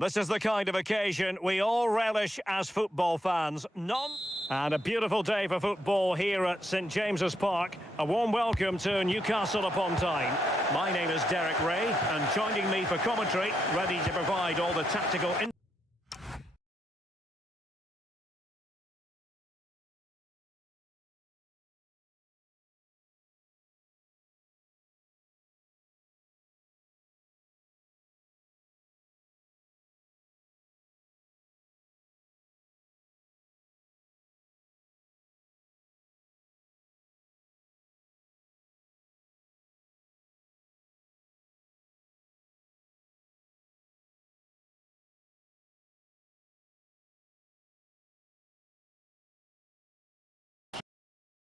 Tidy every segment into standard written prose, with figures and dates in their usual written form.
This is the kind of occasion we all relish as football fans. And a beautiful day for football here at St James's Park. A warm welcome to Newcastle upon Tyne. My name is Derek Ray, and joining me for commentary, ready to provide all the tactical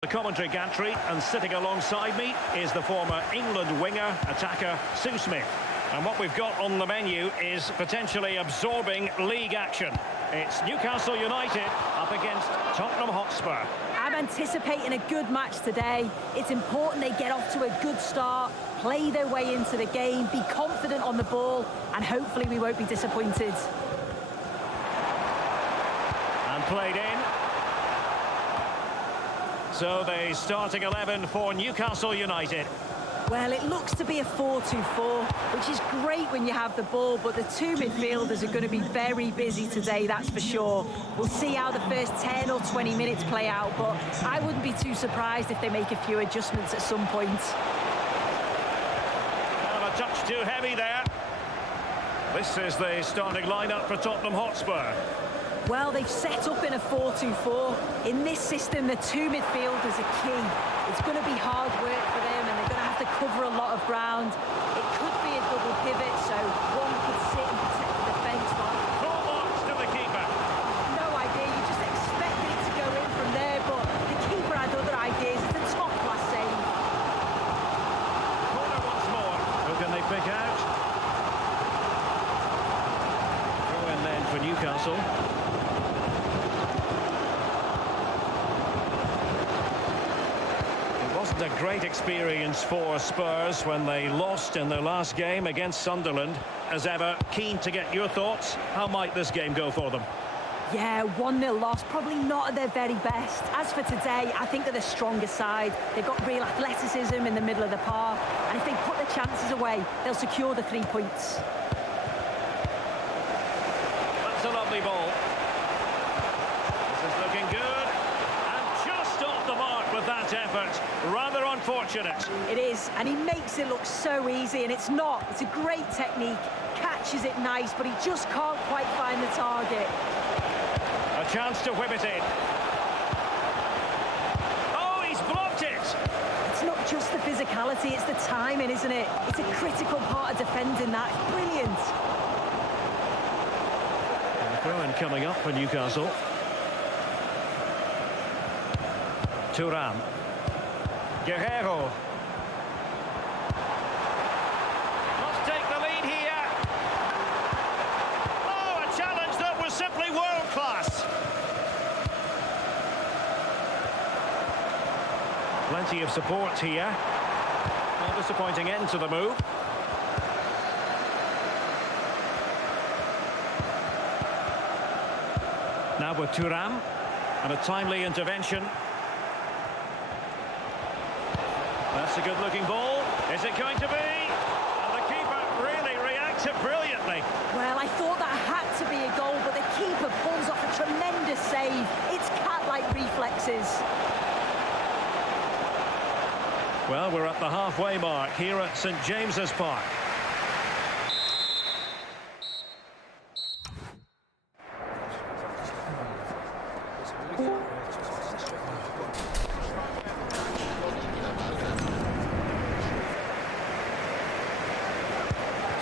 the commentary gantry, and sitting alongside me is the former England winger, attacker Sue Smith. And what we've got on the menu is potentially absorbing league action. It's Newcastle United up against Tottenham Hotspur. I'm anticipating a good match today. It's important they get off to a good start, play their way into the game, be confident on the ball, and hopefully we won't be disappointed. And played in. So the starting 11 for Newcastle United. Well, it looks to be a 4-2-4, which is great when you have the ball, but the two midfielders are going to be very busy today, that's for sure. We'll see how the first 10 or 20 minutes play out, but I wouldn't be too surprised if they make a few adjustments at some point. Kind of a touch too heavy there. This is the starting lineup for Tottenham Hotspur. Well, they've set up in a 4-2-4. In this system, the two midfielders are key. It's going to be hard work for them, and they're going to have to cover a lot of ground. It could be a double pivot, so one could sit and protect the defence. Full marks to the keeper. No idea, you just expected it to go in from there, but the keeper had other ideas. It's a top-class save. Corner once more. Who can they pick out? Throw in then for Newcastle. A great experience for Spurs when they lost in their last game against Sunderland. As ever, keen to get your thoughts. How might this game go for them? Yeah, 1-0 loss, probably not at their very best. As for today, I think they're the stronger side. They've got real athleticism in the middle of the park, and if they put their chances away, they'll secure the 3 points. That's a lovely ball. This is looking good. The mark with that effort. Rather unfortunate. It is, and he makes it look so easy, and it's not. It's a great technique, catches it nice, but he just can't quite find the target. A chance to whip it in. Oh, he's blocked it. It's not just the physicality, it's the timing, isn't it? It's a critical part of defending that. It's brilliant. And the throw-in coming up for Newcastle. Thuram. Guerrero. Must take the lead here. Oh, a challenge that was simply world-class. Plenty of support here. A disappointing end to the move. Now with Thuram. And a timely intervention. That's a good-looking ball. Is it going to be? And the keeper really reacted brilliantly. Well, I thought that had to be a goal, but the keeper pulls off a tremendous save. It's cat-like reflexes. Well, we're at the halfway mark here at St James's Park.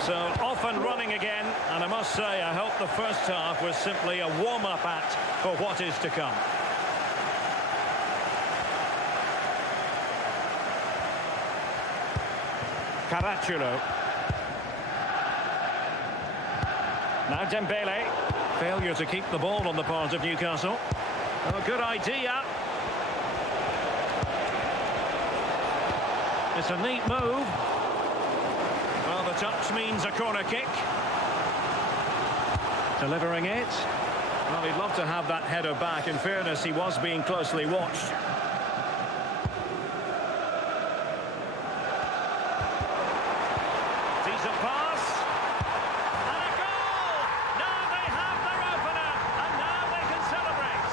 So off and running again, and I must say I hope the first half was simply a warm-up act for what is to come. Caracciolo. Now Dembele. Failure to keep the ball on the part of Newcastle. Oh, good idea. It's a neat move. Well, the touch means a corner kick. Delivering it. Well, he'd love to have that header back. In fairness, he was being closely watched. Decent pass. And a goal! Now they have their opener, and now they can celebrate.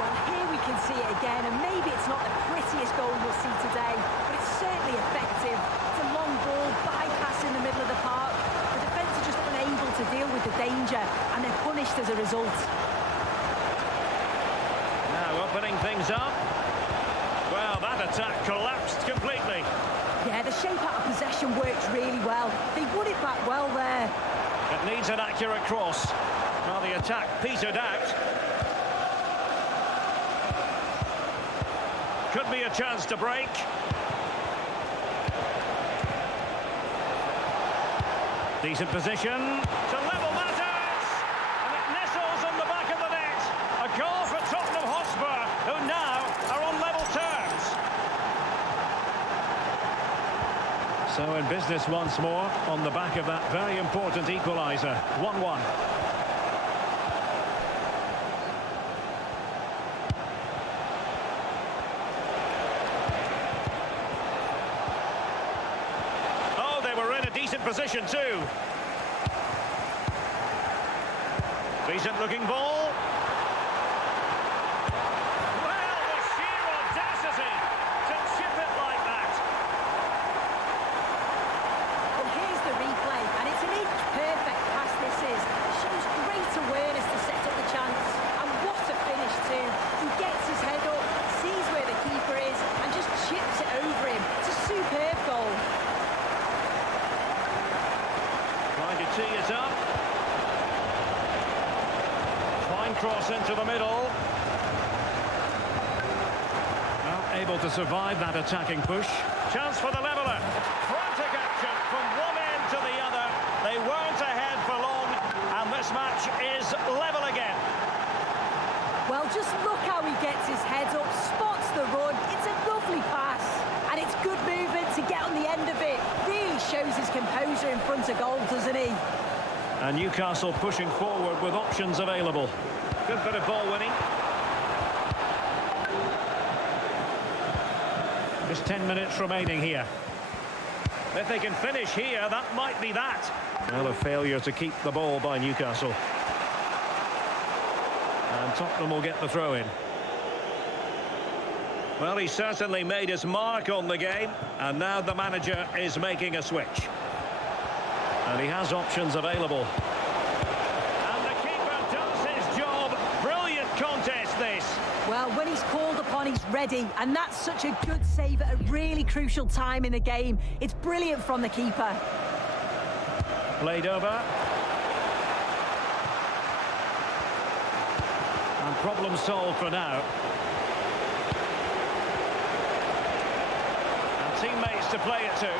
Well, here we can see it again, and maybe it's not the prettiest goal you'll see today, but it's certainly effective. It's a long ball, bypass in the middle of the park. The defence are just unable to deal with the danger, and they're punished as a result. Now opening things up. Well, that attack collapsed completely. Yeah, the shape out of possession worked really well. They won it back well there. It needs an accurate cross. Well, the attack petered out. Could be a chance to break. Decent position to level matters, and it nestles in the back of the net. A goal for Tottenham Hotspur, who now are on level terms. So in business once more on the back of that very important equaliser. 1-1. Oh, they were in a decent position too. Decent looking ball. Well, the sheer audacity to chip it like that. Well, here's the replay, and it's an inch-perfect pass this is. Shows great awareness to set up the chance. And what a finish too. He gets his head up, sees where the keeper is, and just chips it over him. It's a superb goal. Trying to tee it up. Fine cross into the middle. Well, able to survive that attacking push. Chance for the leveller. Frantic action from one end to the other. They weren't ahead for long, and this match is level again. Well, just look how he gets his head up, spots the run. It's a lovely pass, and it's good movement to get on the end of it. Really shows his composure in front of goal, doesn't he? And Newcastle pushing forward with options available. Good bit of ball winning. Just 10 minutes remaining here. If they can finish here, that might be that. Well, a failure to keep the ball by Newcastle. And Tottenham will get the throw in. Well, he certainly made his mark on the game, and now the manager is making a switch. And he has options available. And the keeper does his job. Brilliant contest, this. Well, when he's called upon, he's ready, and that's such a good save at a really crucial time in the game. It's brilliant from the keeper. Played over. And problem solved for now. And teammates to play it to.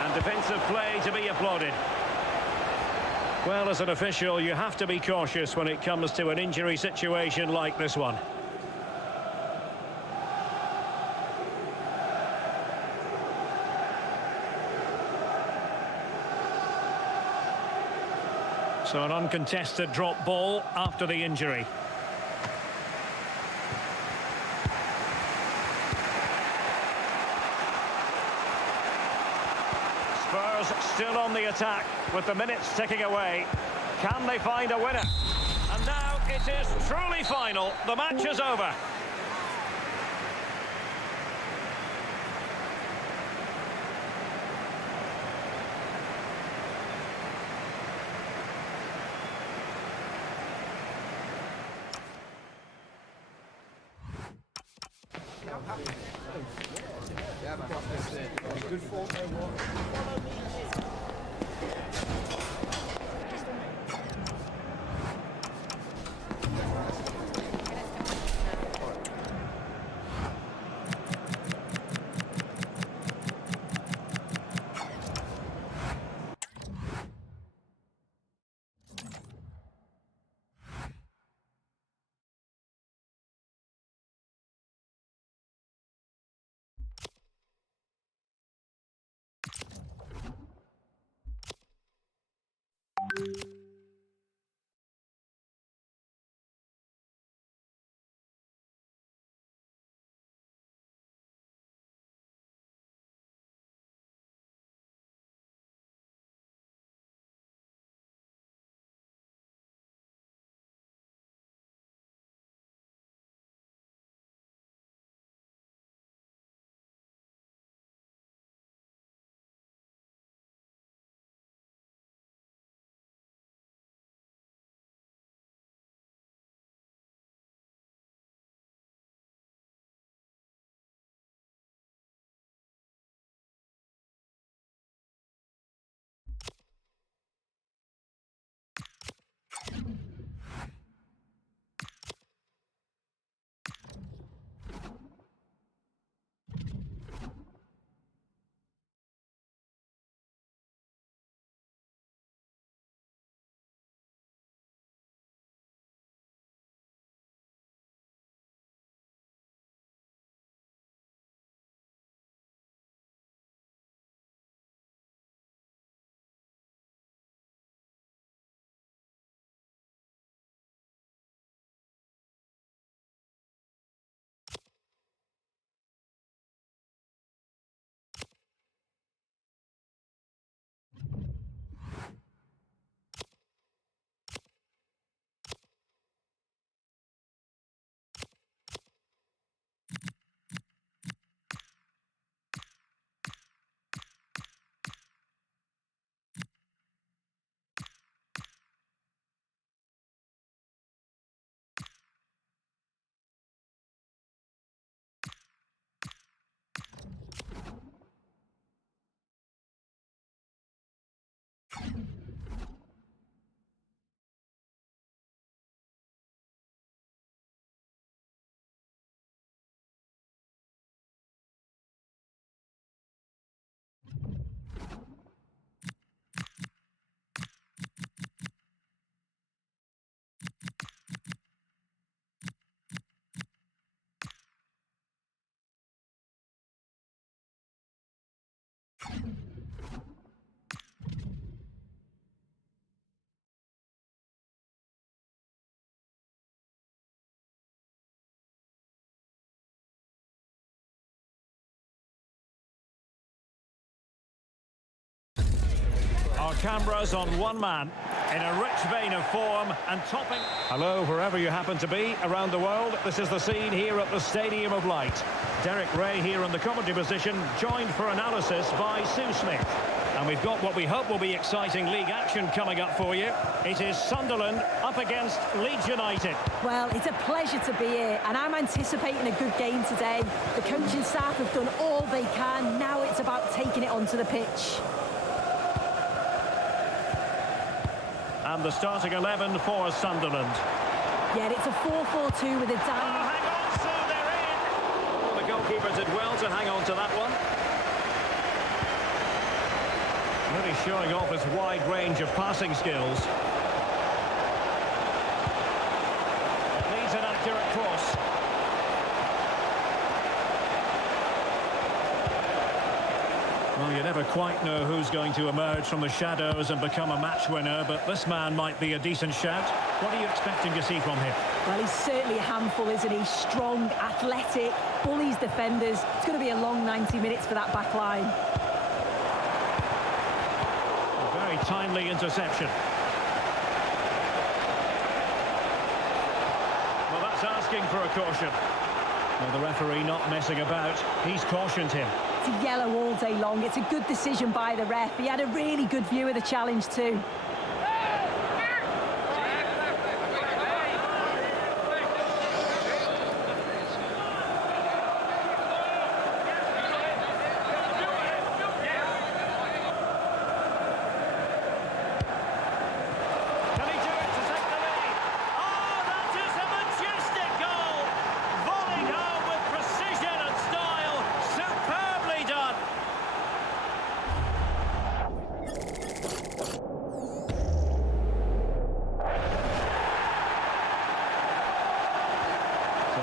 And defensive play to be applauded. Well, as an official, you have to be cautious when it comes to an injury situation like this one. So an uncontested drop ball after the injury. Spurs still on the attack with the minutes ticking away. Can they find a winner? And now it is truly final. The match is over. Good form. Our cameras on one man in a rich vein of form and topping. Hello, wherever you happen to be around the world. This is the scene here at the Stadium of Light. Derek Ray here in the commentary position, joined for analysis by Sue Smith. And we've got what we hope will be exciting league action coming up for you. It is Sunderland up against Leeds United. Well, it's a pleasure to be here, and I'm anticipating a good game today. The coaching staff have done all they can. Now it's about taking it onto the pitch. And the starting 11 for Sunderland. Yeah, it's a 4-4-2 with a Oh, hang on, Sue, they're in! Well, the goalkeeper did well to hang on to that one. Really showing off his wide range of passing skills. It needs an accurate cross. Well, you never quite know who's going to emerge from the shadows and become a match winner, but this man might be a decent shout. What are you expecting to see from him? Well, he's certainly a handful, isn't he? Strong, athletic, bullies defenders. It's going to be a long 90 minutes for that back line. A very timely interception. Well, that's asking for a caution. Well, the referee not messing about. He's cautioned him. It's a yellow all day long. It's a good decision by the ref. He had a really good view of the challenge too.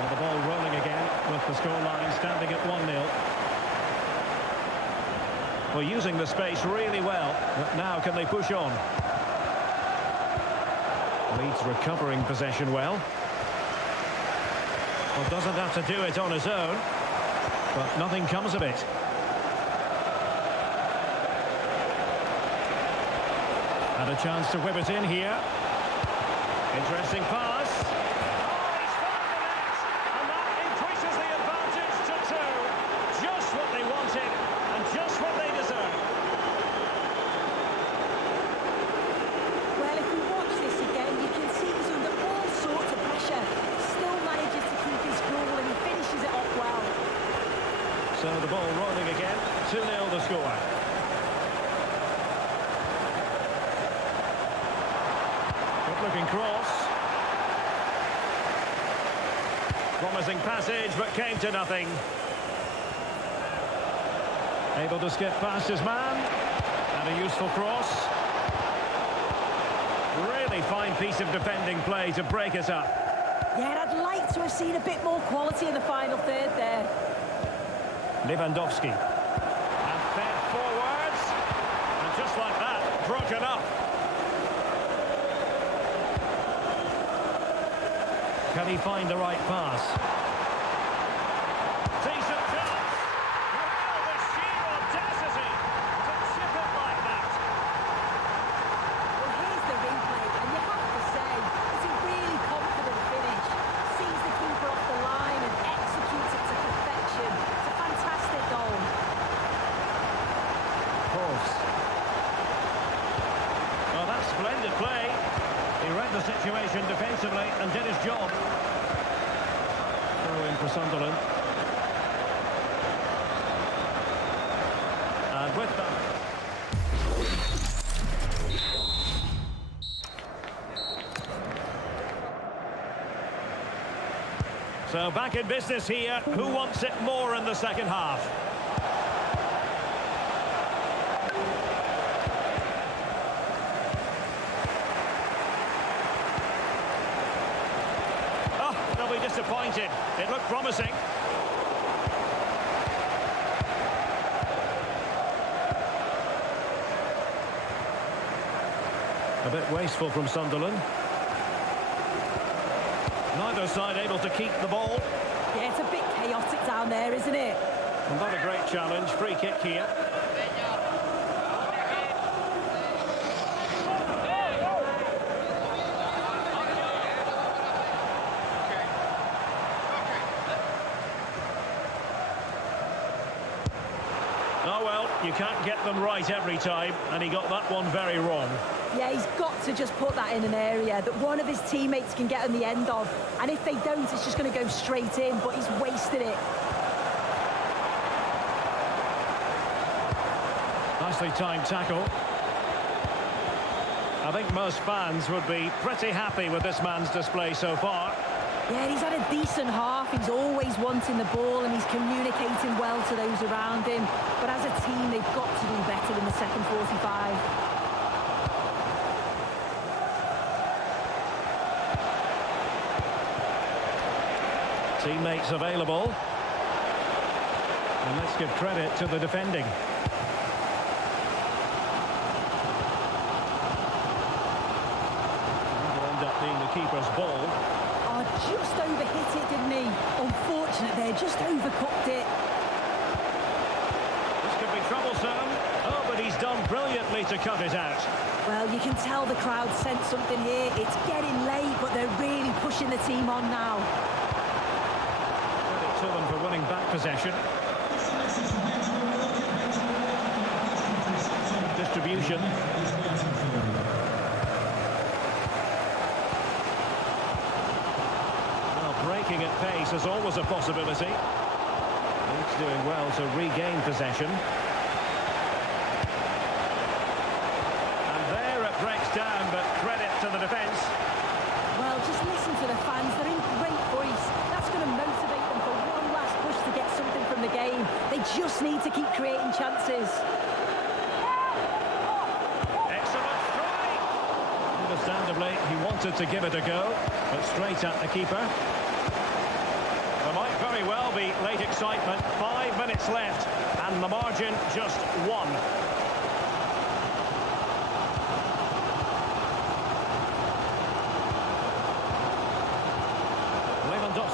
The ball rolling again with the scoreline standing at 1-0. Well, using the space really well, but now can they push on? Leeds recovering possession well. Well, doesn't have to do it on his own, but nothing comes of it. And a chance to whip it in here. Interesting pass. Oh, he's found the net, and that increases the advantage to 2. Just what they wanted, and just what they deserve. Well, if we watch this again, you can see he's under all sorts of pressure. Still manages to keep his cool, and he finishes it off well. So the ball rolling again. 2-0 the score. Looking cross. Promising passage, but came to nothing. Able to skip past his man. And a useful cross. Really fine piece of defending play to break it up. Yeah, I'd like to have seen a bit more quality in the final third there. Lewandowski. And fed forwards. And just like that, broken up. Can he find the right pass? Decent chance. Wow, the sheer audacity to chip it like that. Well, here's the replay, and you have to say, it's a really confident finish. Sees the keeper off the line and executes it to perfection. It's a fantastic goal. Pulse. Well, that's splendid play. He read the situation defensively and did his job. Throw in for Sunderland. And with them. So back in business here. Who wants it more in the second half? They'll be disappointed. It looked promising. A bit wasteful from Sunderland. Neither side able to keep the ball. Yeah, it's a bit chaotic down there, isn't it? And not a great challenge. Free kick here. Oh well, you can't get them right every time, and he got that one very wrong. Yeah, he's got to just put that in an area that one of his teammates can get on the end of, and if they don't, it's just going to go straight in, but he's wasted it. Nicely timed tackle. I think most fans would be pretty happy with this man's display so far. Yeah, he's had a decent half. He's always wanting the ball and he's communicating well to those around him. But as a team, they've got to do better in the second 45. Teammates available. And let's give credit to the defending. It'll end up being the keeper's ball. Just overhit it, didn't he? Unfortunate there, just overcooked it. This could be troublesome. Oh, but he's done brilliantly to cut it out. Well, you can tell the crowd sense something here. It's getting late, but they're really pushing the team on now. Credit to them for winning back possession. Distribution. Breaking at pace is always a possibility. Leeds doing well to regain possession. And there it breaks down, but credit to the defence. Well, just listen to the fans. They're in great voice. That's going to motivate them for one last push to get something from the game. They just need to keep creating chances. Excellent strike. Understandably, he wanted to give it a go, but straight at the keeper. There might very well be late excitement. 5 minutes left, and the margin just 1.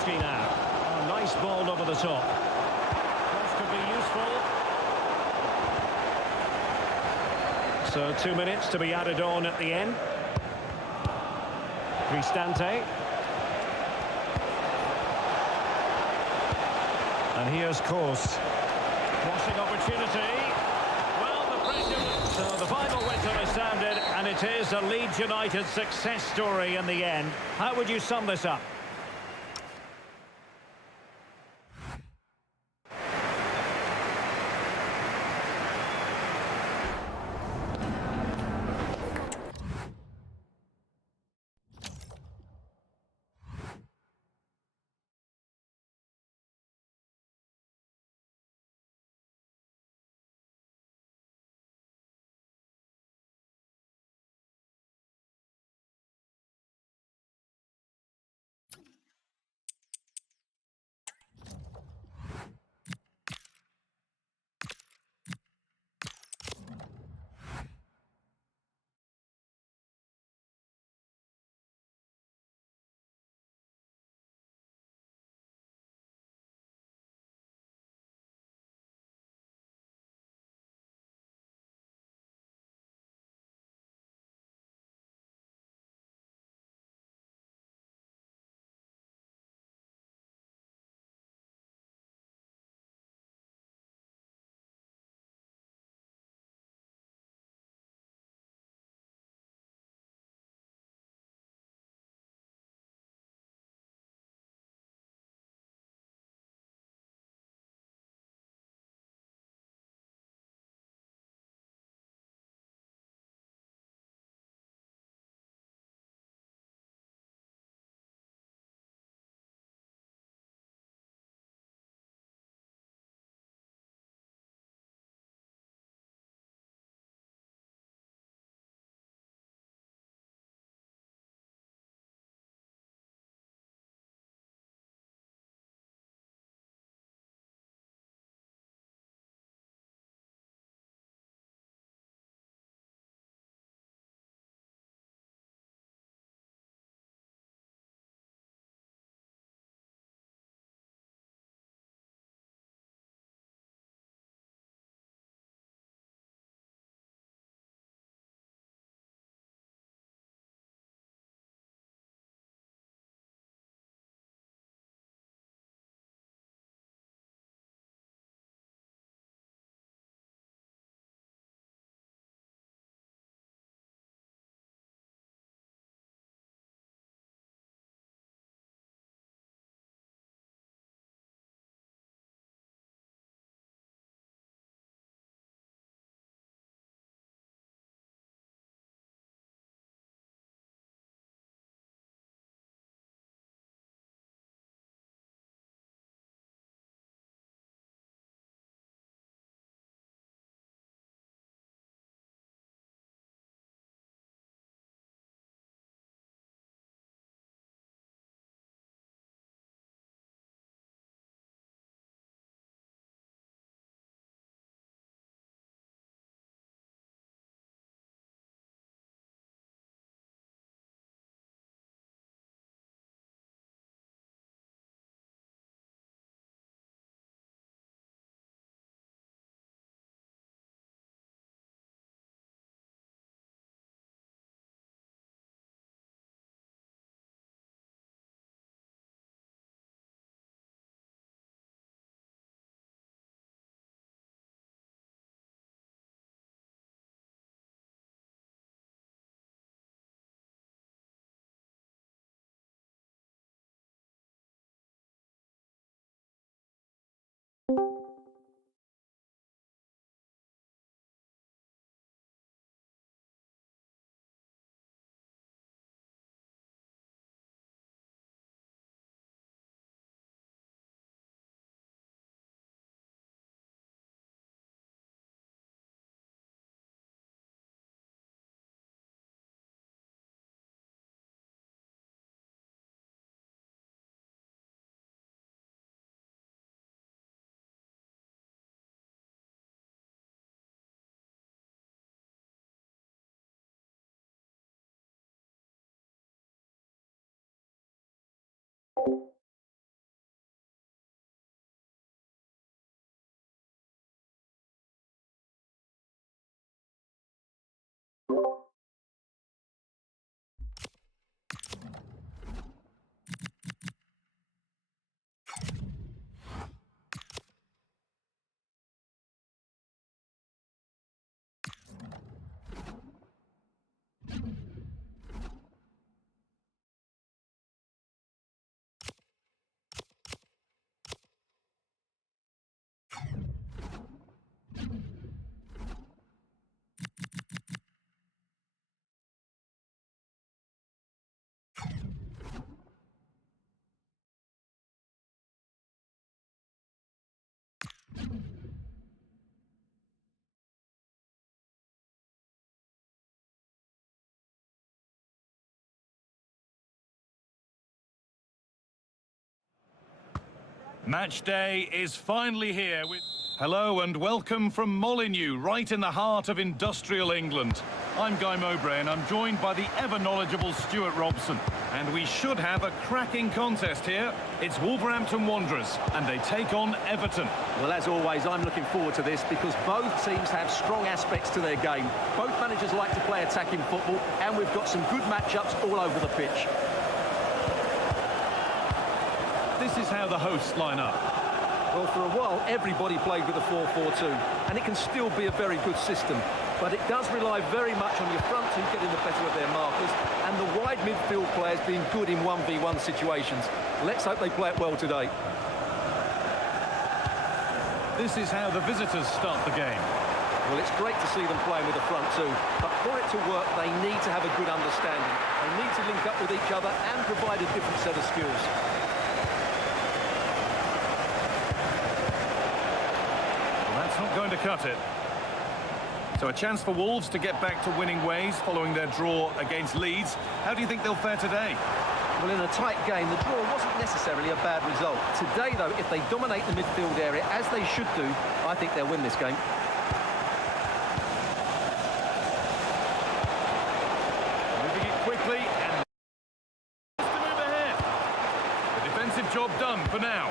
Lewandowski now. Oh, nice ball over the top. Cross could be useful. So 2 minutes to be added on at the end. Cristante. And here's Kos. Crossing opportunity. Well, the pressure. So the final whistle is sounded, and it is a Leeds United success story in the end. How would you sum this up? Match day is finally here. Hello and welcome from Molineux, right in the heart of industrial England. I'm Guy Mowbray and I'm joined by the ever-knowledgeable Stuart Robson. And we should have a cracking contest here. It's Wolverhampton Wanderers and they take on Everton. Well, as always, I'm looking forward to this because both teams have strong aspects to their game. Both managers like to play attacking football and we've got some good matchups all over the pitch. This is how the hosts line up. Well, for a while, everybody played with a 4-4-2, and it can still be a very good system. But it does rely very much on your front two getting the better of their markers, and the wide midfield players being good in 1v1 situations. Let's hope they play it well today. This is how the visitors start the game. Well, it's great to see them playing with the front two, but for it to work, they need to have a good understanding. They need to link up with each other and provide a different set of skills. That's not going to cut it. So a chance for Wolves to get back to winning ways following their draw against Leeds. How do you think they'll fare today? Well, in a tight game, the draw wasn't necessarily a bad result. Today, though, if they dominate the midfield area, as they should do, I think they'll win this game. Moving it quickly and to move ahead. The defensive job done for now.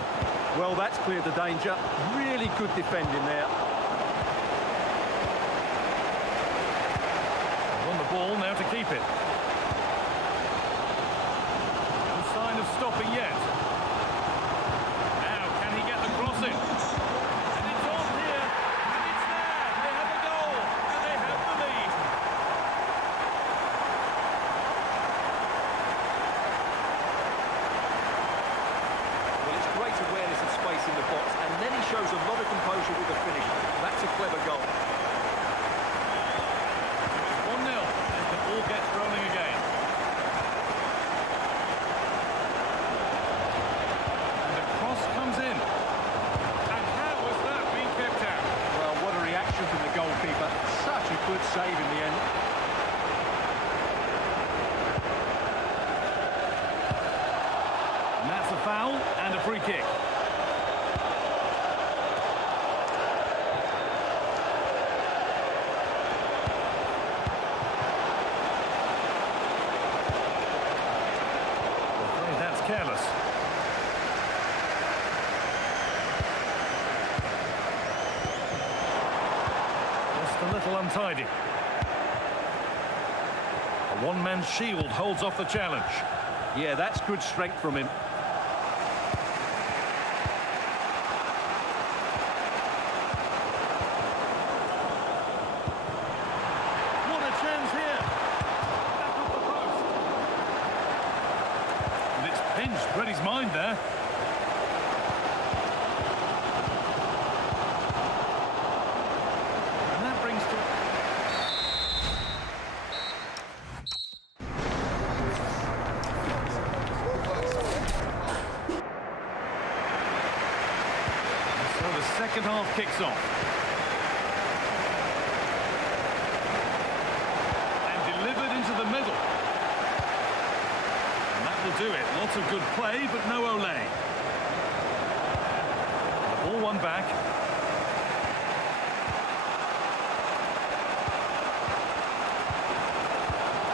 Well, that's cleared the danger. Really good defending there. On the ball now to keep it. No sign of stopping yet. Now, can he get the cross in? And it's on here, and it's there. They have a goal, and they have the lead. Well, it's great awareness of space in the box, and then he shows a lot of composure with the finish. That's a clever goal. It's 1-0 as the ball gets rolling again. And the cross comes in. And how has that been kept out? Well, what a reaction from the goalkeeper. Such a good save in the end. And that's a foul and a free kick. That's careless. Just a little untidy. A one-man shield holds off the challenge. Yeah, that's good strength from him. What a chance here. Back up the post. And it's pinched Reddy's mind there. And that brings to... So the second half kicks off. Into the middle. And that will do it. Lots of good play, but no Olay. The ball won back.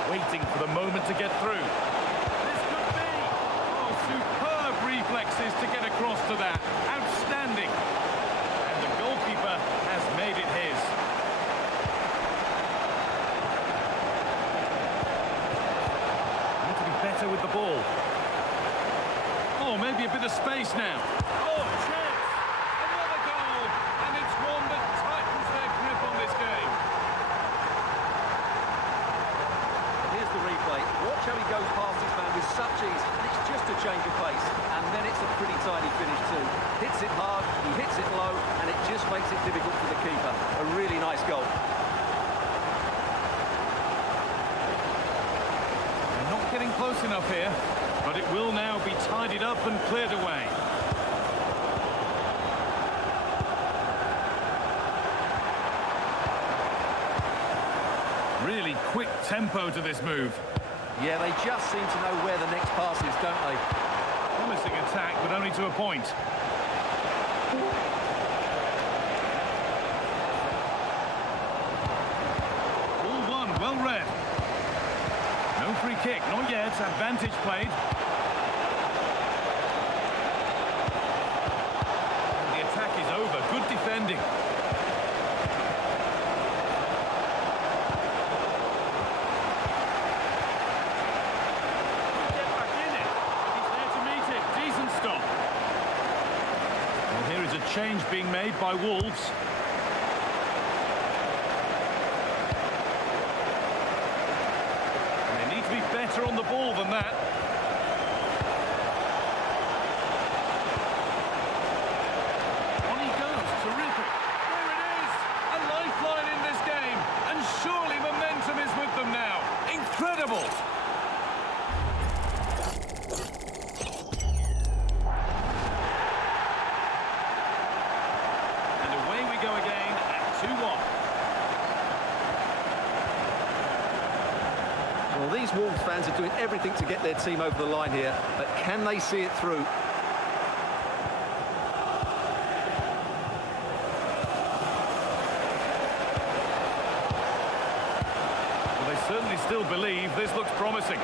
Waiting for the moment to get through. This could be. Oh, superb reflexes to get across to that. Outstanding. And the goalkeeper has made it his. Better with the ball. Oh, maybe a bit of space now. Oh, chance! Another goal! And it's one that tightens their grip on this game. Here's the replay. Watch how he goes past his man with such ease. It's just a change of pace. And then it's a pretty tidy finish too. Hits it hard, he hits it low, and it just makes it difficult for the keeper. A really nice goal. Getting close enough here, but it will now be tidied up and cleared away. Really quick tempo to this move. Yeah, they just seem to know where the next pass is, don't they? Promising attack, but only to a point. Ball won, well read. No free kick, not yet. Advantage played. The attack is over. Good defending. Get back in it. He's there to meet it. Decent stop. Well, here is a change being made by Wolves. To be better on the ball than that. On he goes, terrific. There it is, a lifeline in this game, and surely momentum is with them now. Incredible. And away we go again at 2-1. Well, these Wolves fans are doing everything to get their team over the line here, but can they see it through? Well, they certainly still believe this looks promising.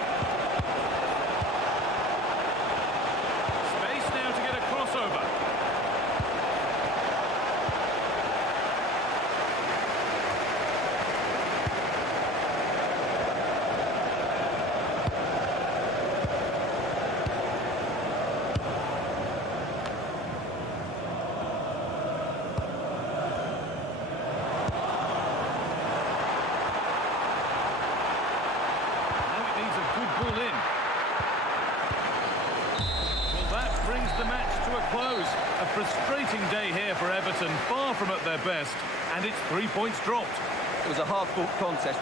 Space now to get a crossover. Ball in. Well, that brings the match to a close. A frustrating day here for Everton, far from at their best, and it's 3 points dropped. It was a hard-fought contest.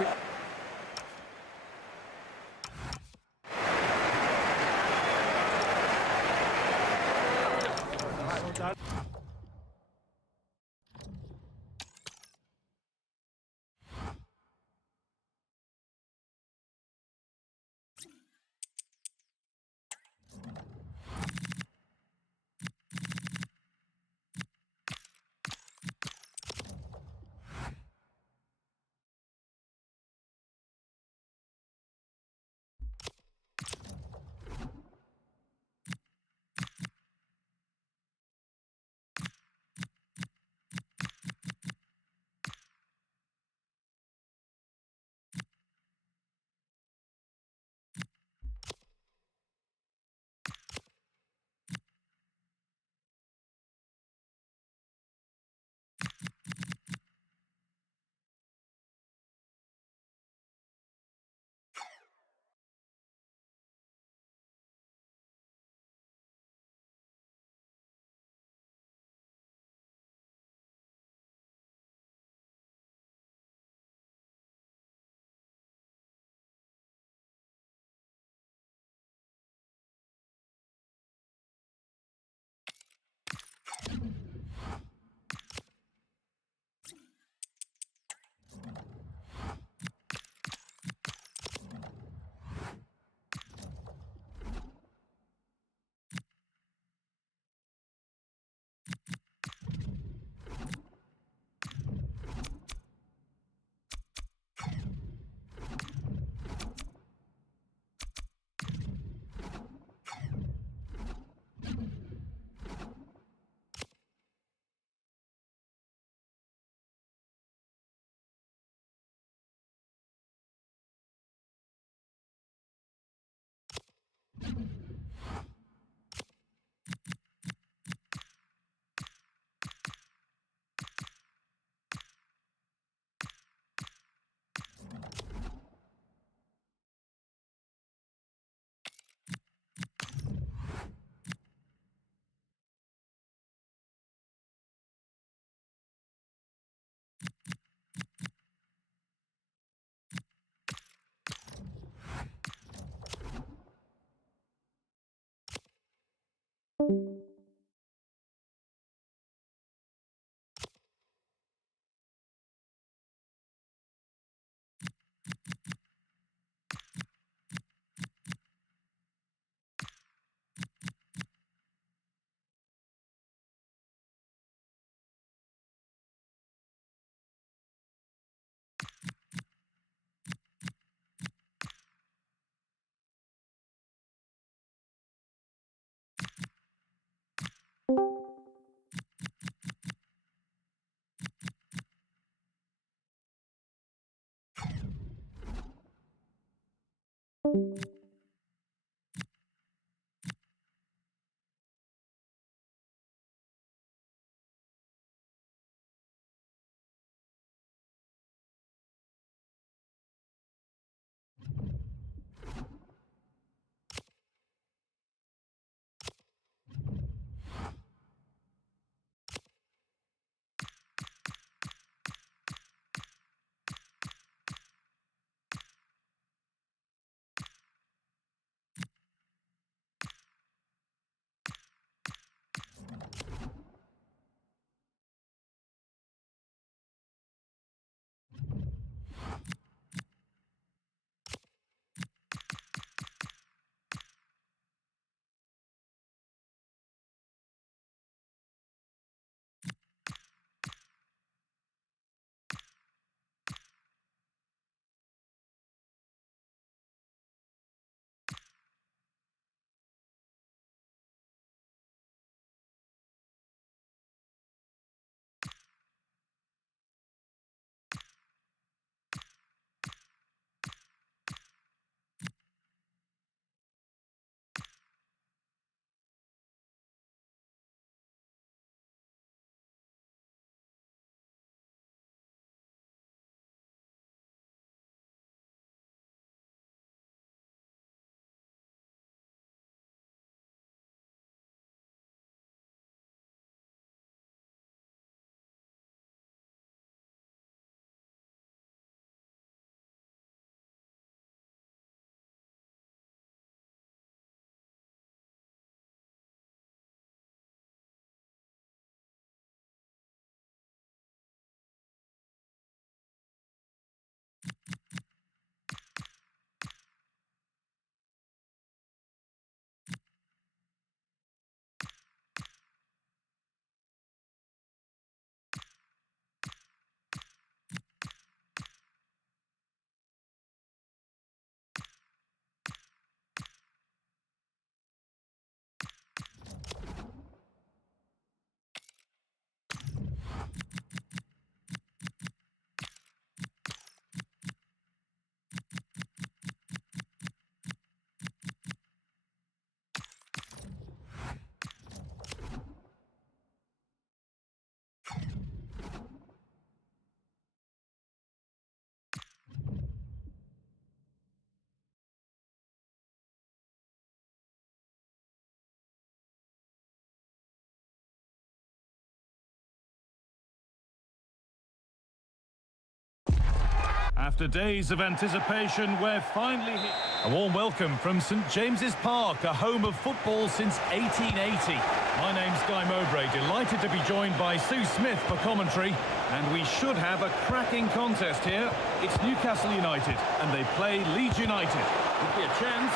After days of anticipation, we're finally here. A warm welcome from St James's Park, a home of football since 1880. My name's Guy Mowbray, delighted to be joined by Sue Smith for commentary. And we should have a cracking contest here. It's Newcastle United, and they play Leeds United. Could be a chance.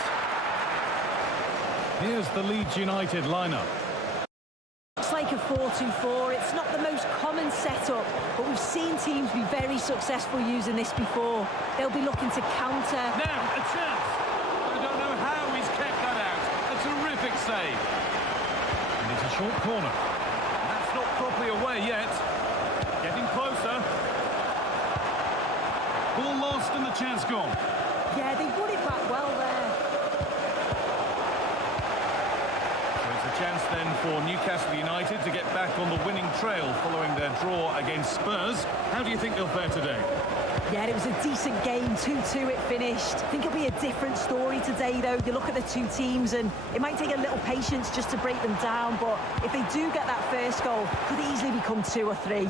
Here's the Leeds United lineup. It's like a 4-2-4. It's not the most common setup, but we've seen teams be very successful using this before. They'll be looking to counter. Now, a chance. I don't know how he's kept that out. A terrific save. And it's a short corner. That's not properly away yet. Getting closer. Ball lost and the chance gone. Yeah, they won it back well there. So it's a chance then for Newcastle United to get back on the winning trail following their draw against Spurs. How do you think they'll fare today? Yeah, it was a decent game, 2-2 it finished. I think it'll be a different story today though. You look at the two teams and it might take a little patience just to break them down, but if they do get that first goal, it could easily become 2 or 3.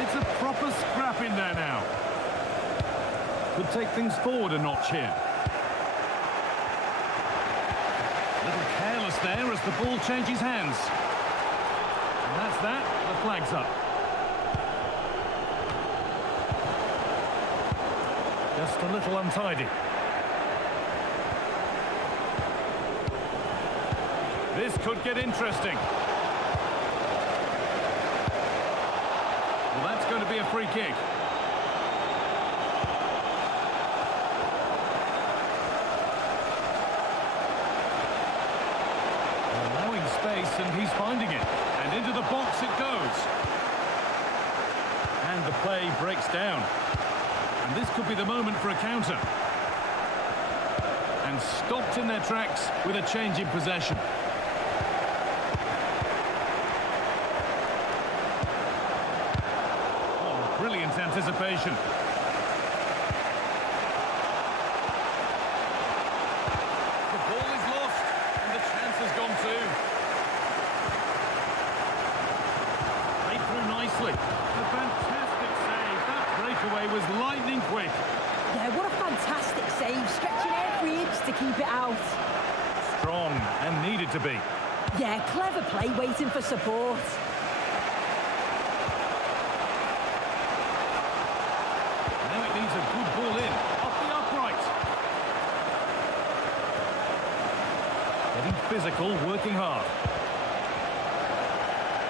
It's a proper scrap in there now. Could take things forward a notch here. A little careless there as the ball changes hands. And that's that. The flag's up. Just a little untidy. This could get interesting. Well, that's going to be a free kick. Allowing space, and he's finding it. And into the box it goes. And the play breaks down. And this could be the moment for a counter. And stopped in their tracks with a change in possession. Brilliant anticipation. The ball is lost, and the chance has gone too. Played through nicely. A fantastic save. That breakaway was lightning quick. Yeah, what a fantastic save, stretching every inch to keep it out. Strong, and needed to be. Yeah, clever play, waiting for support. Needs a good ball in, off the upright. Getting physical, working hard.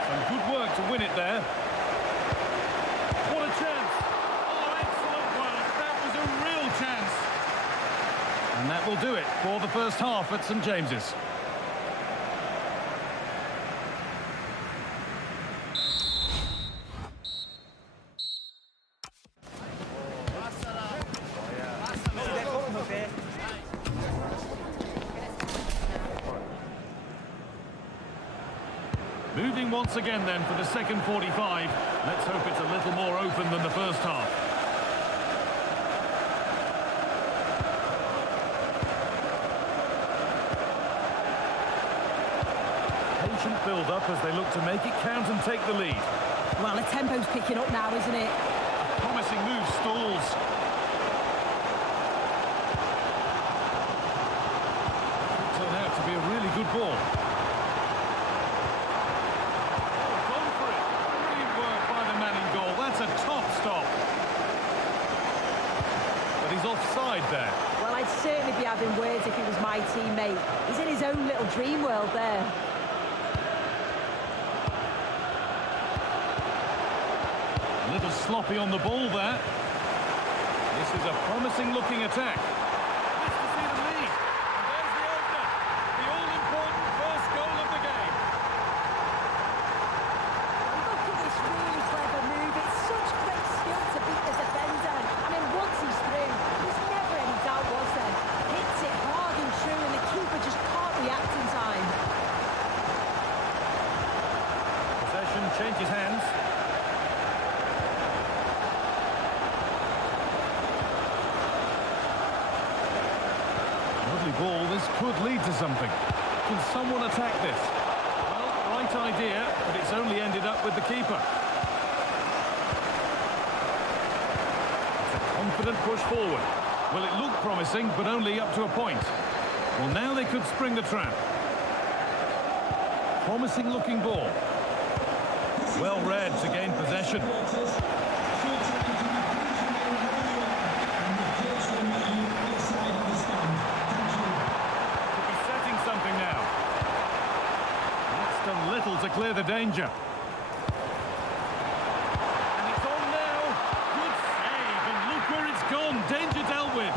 Some good work to win it there. What a chance! Oh, excellent work. That was a real chance. And that will do it for the first half at St James's. Moving once again then for the second 45. Let's hope it's a little more open than the first half. Patient build-up as they look to make it count and take the lead. Well, the tempo's picking up now, isn't it? A promising move stalls. Could turn out to be a really good ball. That's a top stop. But he's offside there. Well, I'd certainly be having words if he was my teammate. He's in his own little dream world there. A little sloppy on the ball there. This is a promising looking attack. Nice to see the lead. And there's the opener. The all-important first goal of the game. Look at this really clever move. It's such great skill to beat the defender. I mean, once he's through, there's never any doubt, was there? Hits it hard and true, and the keeper just can't react in time. Possession changes hands. Lovely ball. This could lead to something. Can someone attack this? Well, right great idea, but it's only ended up with the keeper. It's a confident push forward. Well, it looked promising, but only up to a point. Well, now they could spring the trap. Promising looking ball. Well read to gain possession. Could be setting something now. That's done little to clear the danger. And it's on now. Good save, and look where it's gone. Danger dealt with.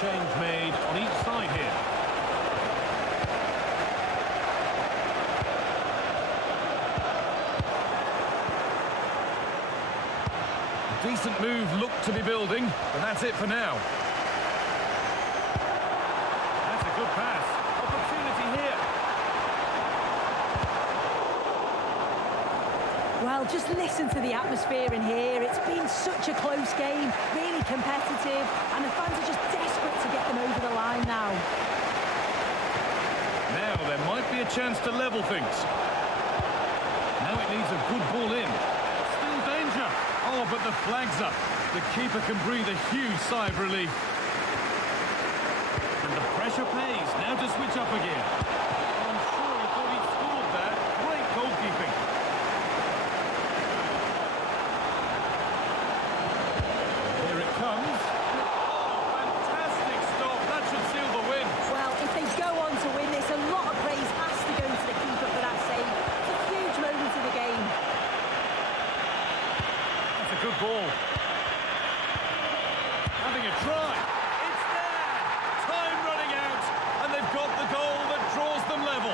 Change made on each side here. A decent move looked to be building, but that's it for now. That's a good pass. Opportunity here. Well, just listen to the atmosphere in here. It's been such a close game, really competitive, and the fans are just desperate to get them over the line now. Now there might be a chance to level things. Now it needs a good ball in. Still danger. Oh, but the flag's up. The keeper can breathe a huge sigh of relief. And the pressure pays. Now to switch up again. I'm sure he thought he'd scored there. Great goalkeeping. Comes. Oh, fantastic stop. That should seal the win. Well, if they go on to win this, a lot of praise has to go to the keeper for that save. It's a huge moment in the game. That's a good ball. Having a try. It's there. Time running out. And they've got the goal that draws them level.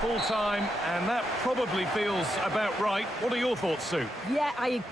Full time, and that probably feels about right. What are your thoughts, Sue? Yeah, I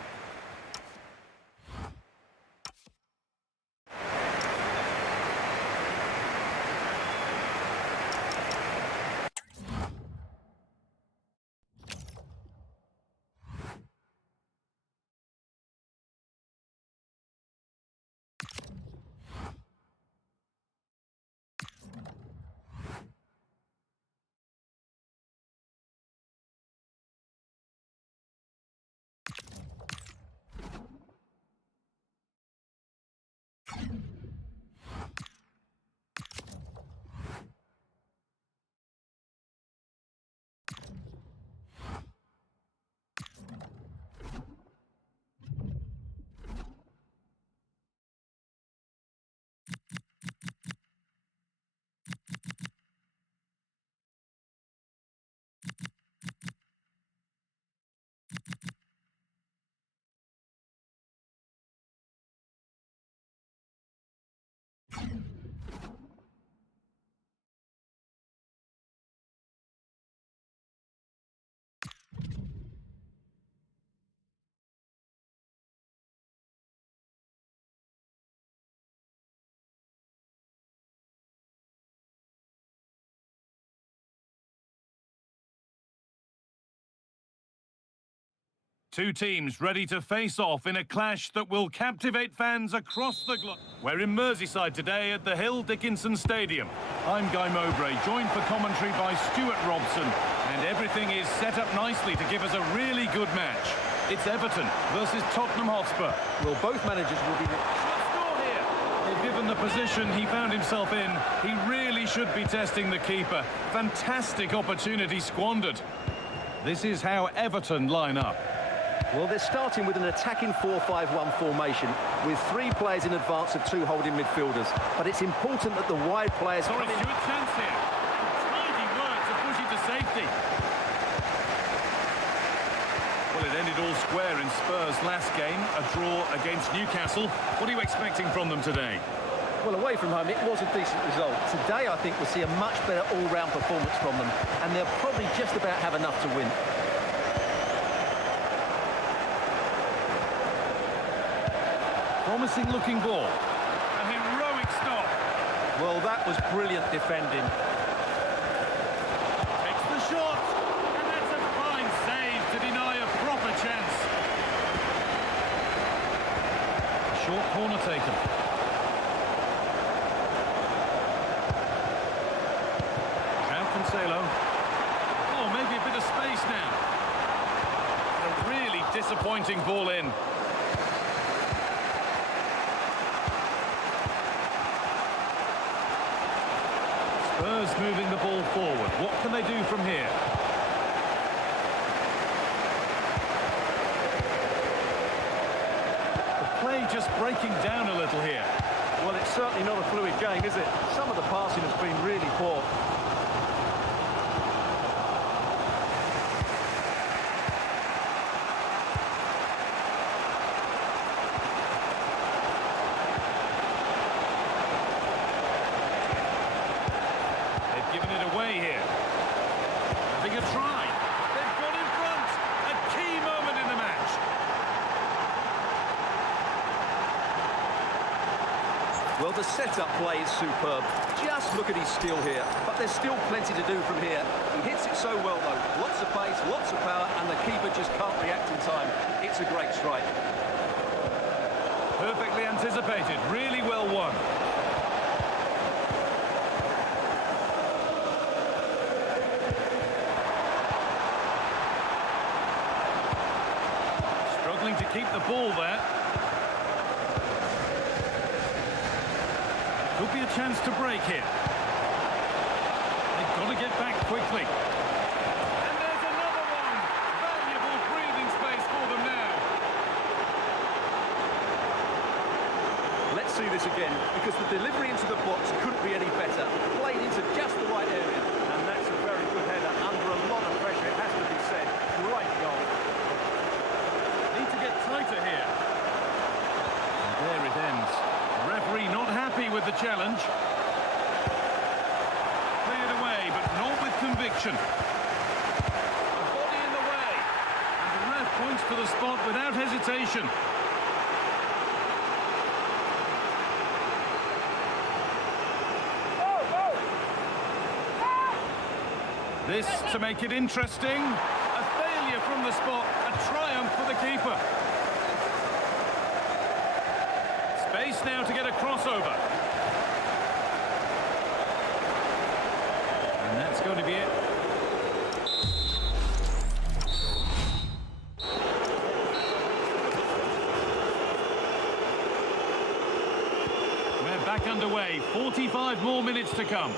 Two teams ready to face off in a clash that will captivate fans across the globe. We're in Merseyside today at the Hill Dickinson Stadium. I'm Guy Mowbray, joined for commentary by Stuart Robson, and everything is set up nicely to give us a really good match. It's Everton versus Tottenham Hotspur. Well, both managers will be... Score here. Well, given the position he found himself in, he really should be testing the keeper. Fantastic opportunity squandered. This is how Everton line up. Well, they're starting with an attacking 4-5-1 formation with three players in advance of two holding midfielders. But it's important that the wide players... Sorry, Stuart, chance here. Tidy work to push it to safety. Well, it ended all square in Spurs' last game, a draw against Newcastle. What are you expecting from them today? Well, away from home, it was a decent result. Today, I think we'll see a much better all-round performance from them, and they'll probably just about have enough to win. Promising looking ball. A heroic stop. Well, that was brilliant defending. Takes the shot. And that's a fine save to deny a proper chance. Short corner taken. Cancelo. Oh, maybe a bit of space now. A really disappointing ball in. Spurs moving the ball forward. What can they do from here? The play just breaking down a little here. Well, it's certainly not a fluid game, is it? Some of the passing has been really poor. Giving it away here. Having a try. They've got in front. A key moment in the match. Well, the setup play is superb. Just look at his skill here. But there's still plenty to do from here. He hits it so well, though. Lots of pace, lots of power, and the keeper just can't react in time. It's a great strike. Perfectly anticipated. Really well won. To keep the ball there. Could be a chance to break here. They've got to get back quickly. And there's another one. Valuable breathing space for them now. Let's see this again, because the delivery into the box couldn't be any better. Played into just the right area. And that's a very good header under a lot of pressure, it has to be said. Great goal. To get tighter here. And there it ends. The referee not happy with the challenge. Cleared away, but not with conviction. A body in the way. And the ref points to the spot without hesitation. This to make it interesting. A failure from the spot. A triumph for the keeper. Space now to get a crossover. And that's going to be it. We're back underway. 45 more minutes to come.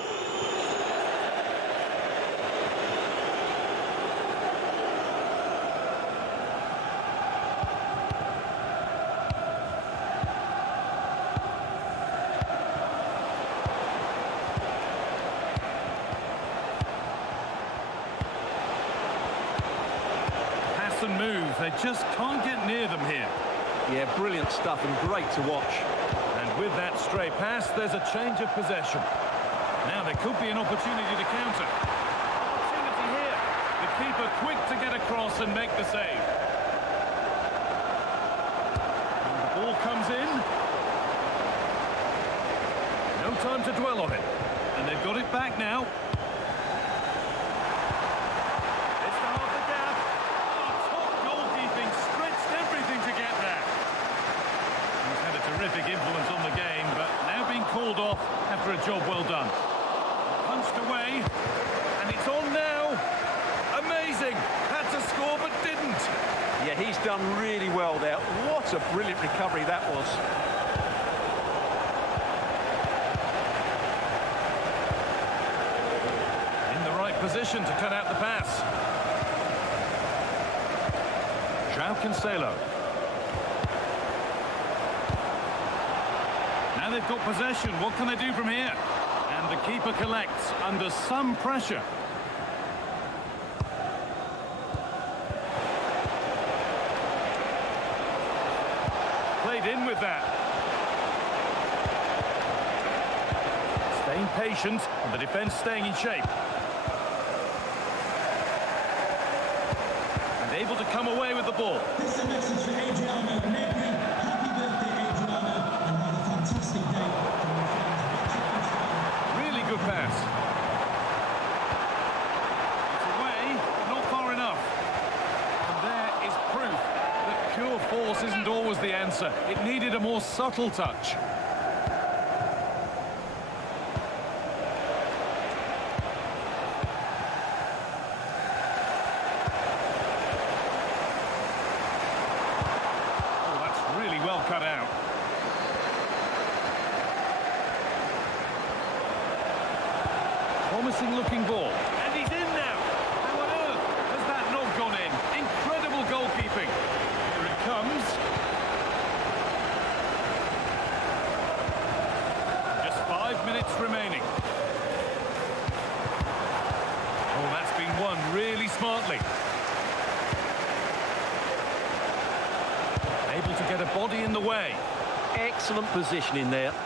And move. They just can't get near them here. Yeah, brilliant stuff and great to watch. And with that stray pass, there's a change of possession. Now there could be an opportunity to counter. Opportunity here. The keeper quick to get across and make the save. And the ball comes in. No time to dwell on it. And they've got it back now. Terrific influence on the game, but now being called off after a job well done. Punched away, and it's on now. Amazing. Had to score, but didn't. Yeah, he's done really well there. What a brilliant recovery that was. In the right position to cut out the pass. Cancelo. Now they've got possession. What can they do from here? And the keeper collects under some pressure. Played in with that. patient and the defence staying in shape. And able to come away with the ball. This is a message for Adriana. Happy birthday, Adriana, and have a fantastic day from your fans. Really good pass. It's away, but not far enough. And there is proof that pure force isn't always the answer. It needed a more subtle touch. Cut out. Promising looking ball. And he's in now. How on earth has that not gone in? Incredible goalkeeping. Here it comes. Just 5 minutes remaining. Oh, that's been won really smartly. Able to get a body in the way. Excellent positioning there. Well,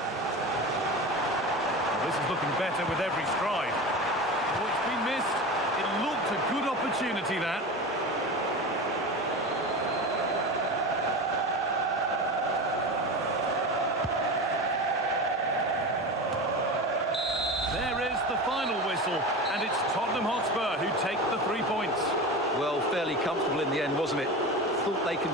this is looking better with every stride. Oh, it's been missed. It looked a good opportunity, that. There is the final whistle, and it's Tottenham Hotspur who take the 3 points. Well, fairly comfortable in the end, wasn't it? Thought they can...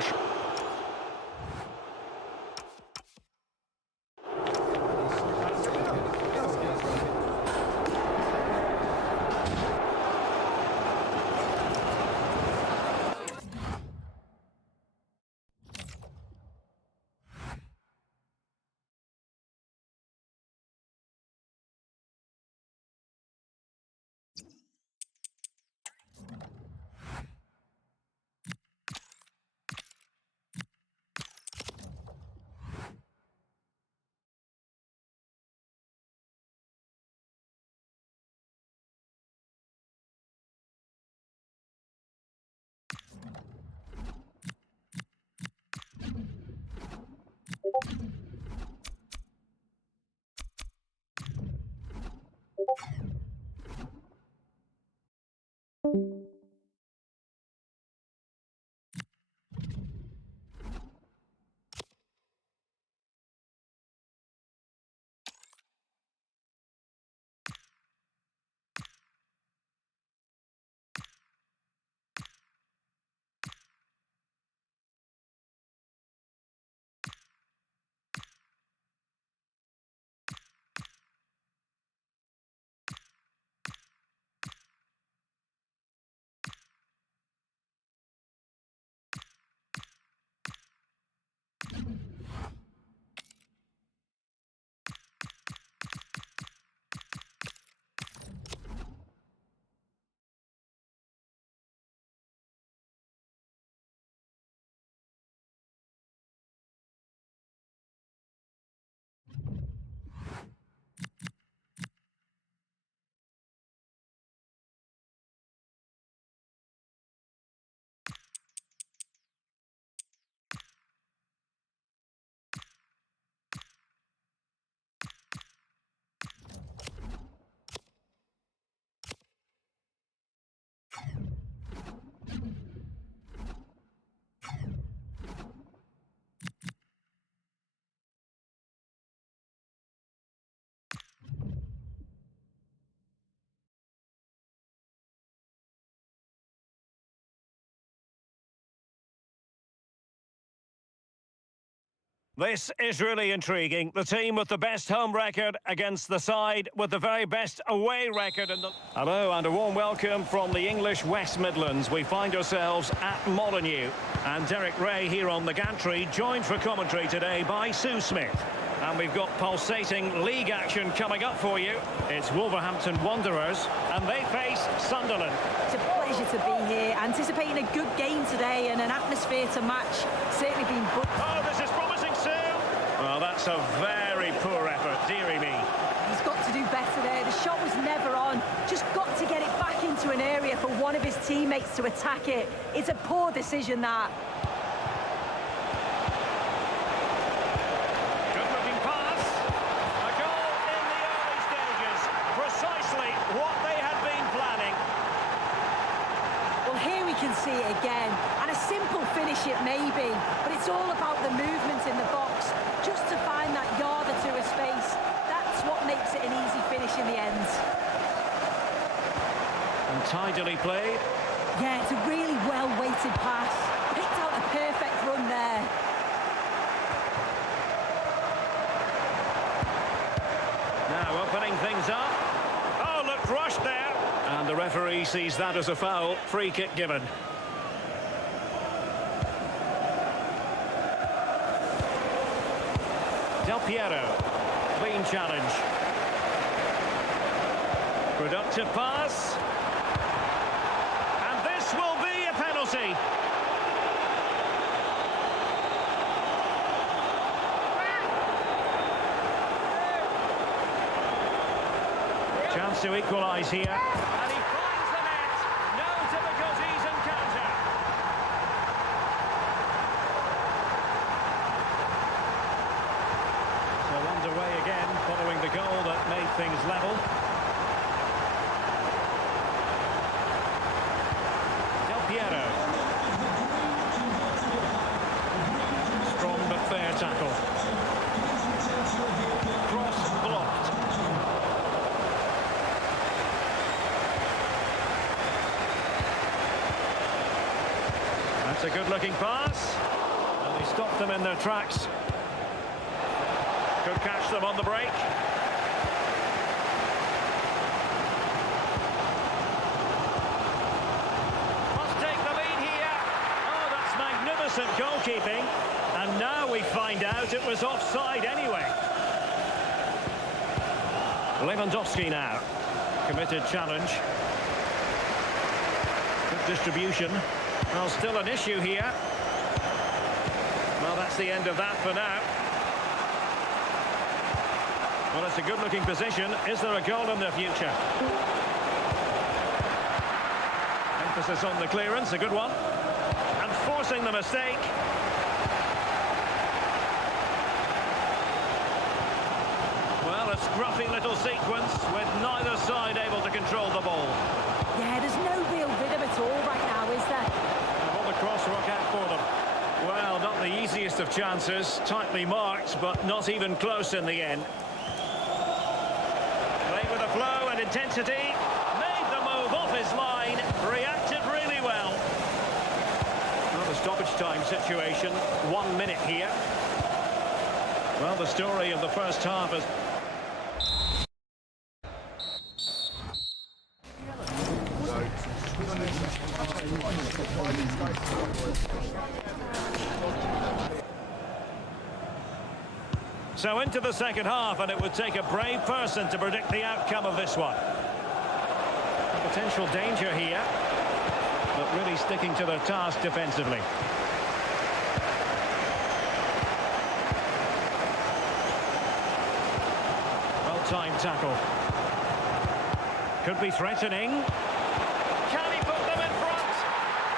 This is really intriguing. The team with the best home record against the side with the very best away record. Hello and a warm welcome from the English West Midlands. We find ourselves at Molineux. And Derek Ray here on the gantry, joined for commentary today by Sue Smith. And we've got pulsating league action coming up for you. It's Wolverhampton Wanderers, and they face Sunderland. It's a pleasure to be here, anticipating a good game today and an atmosphere to match. Certainly been booked. Oh, this is promising, Sue. Well, that's a very poor effort, dearie me. He's got to do better there. The shot was never on. Just got to get it back into an area for one of his teammates to attack it. It's a poor decision, that. Good-looking pass. A goal in the early stages. leadership maybe, but it's all about the movement in the box. Just to find that yard or two of space, that's what makes it an easy finish in the end. And tidily played. Yeah, it's a really well-weighted pass. Picked out the perfect run there. Now opening things up. Oh, looked rushed there. And the referee sees that as a foul. Free kick given. Del Piero. Clean challenge. Productive pass. And this will be a penalty. Chance to equalise here. And he finds the net. No difficulties in counter. So underway again, following the goal that made things level. Del Piero. Strong but fair tackle. Cross blocked. That's a good-looking pass. And they stopped them in their tracks. Could catch them on the break. Must take the lead here. Oh, that's magnificent goalkeeping. And now we find out it was offside anyway. Lewandowski now. Committed challenge. Good distribution. Well, still an issue here. Well, that's the end of that for now. Well, it's a good-looking position. Is there a goal in the future? Emphasis on the clearance, a good one. And forcing the mistake. Well, a scruffy little sequence with neither side able to control the ball. Yeah, there's no real rhythm at all right now, is there? Cross work out for them. Well, not the easiest of chances, tightly marked, but not even close in the end. Played with a flow and intensity, made the move off his line, reacted really well. Well, the stoppage time situation, 1 minute here. Well, the story of the first half is... So into the second half, and it would take a brave person to predict the outcome of this one. Potential danger here, but really sticking to their task defensively. Well-timed tackle. Could be threatening. Can he put them in front?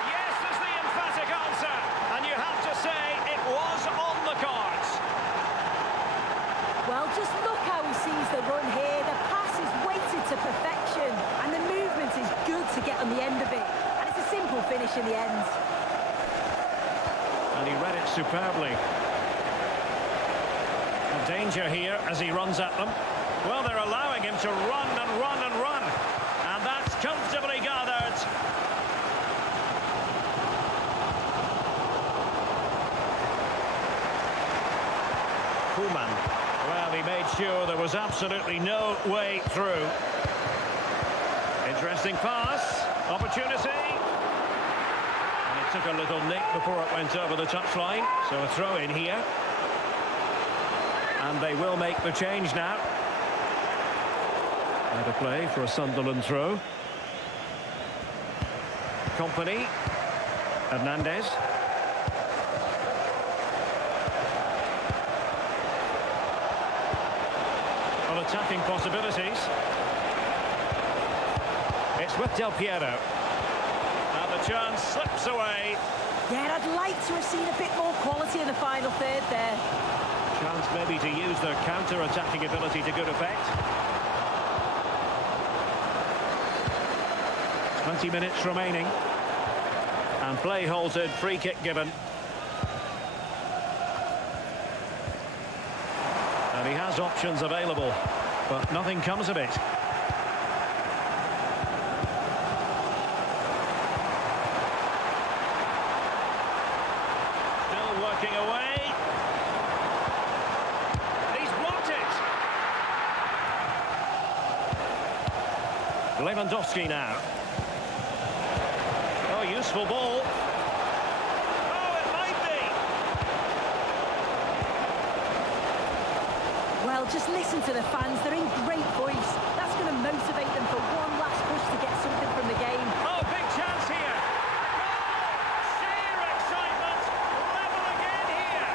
Yes, is the emphatic answer. And you have to say it was on the cards. Well, just look how he sees the run here. The pass is weighted to perfection, and the movement is good to get on the end of it. And it's a simple finish in the end. And he read it superbly. A danger here as he runs at them. Well, they're allowing him to run and run and run. And that's comfortably gathered. Koeman. Well, he made sure there was absolutely no way through. Interesting pass. Opportunity. And it took a little nick before it went over the touchline. So a throw in here. And they will make the change now. Out of play for a Sunderland throw. Company. Hernandez. Well, attacking possibilities. It's with Del Piero. And the chance slips away. Yeah, I'd like to have seen a bit more quality in the final third there. Chance maybe to use their counter-attacking ability to good effect. 20 minutes remaining. And play halted, free kick given. has options available, but nothing comes of it. Still working away. He's blocked it. Lewandowski now. Oh, useful ball. Oh, it might be. Well, just listen to the fans. They're in great voice. That's going to motivate them for one last push to get something from the game. Oh, big chance here. Goal! Sheer excitement. Level again here.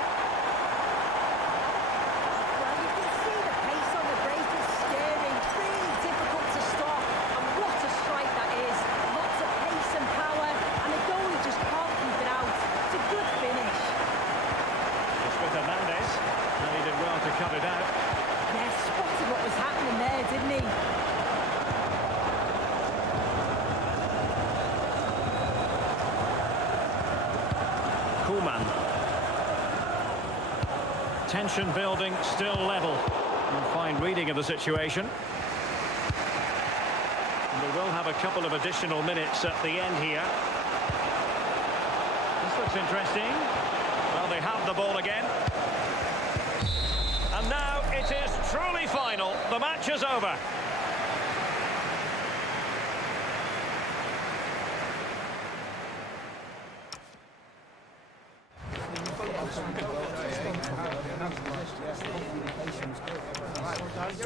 Well, you can see the pace on the break is scary. Really difficult to stop. And what a strike that is. Lots of pace and power. And the goalie just can't keep it out. It's a good finish. It's with Hernandez. And he did well to cut it out. Yeah, spotted what was happening there, didn't he? Koeman. Tension building, still level. A fine reading of the situation. And we will have a couple of additional minutes at the end here. This looks interesting. Well, they have the ball again. And now it is truly final. The match is over. Thank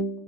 you.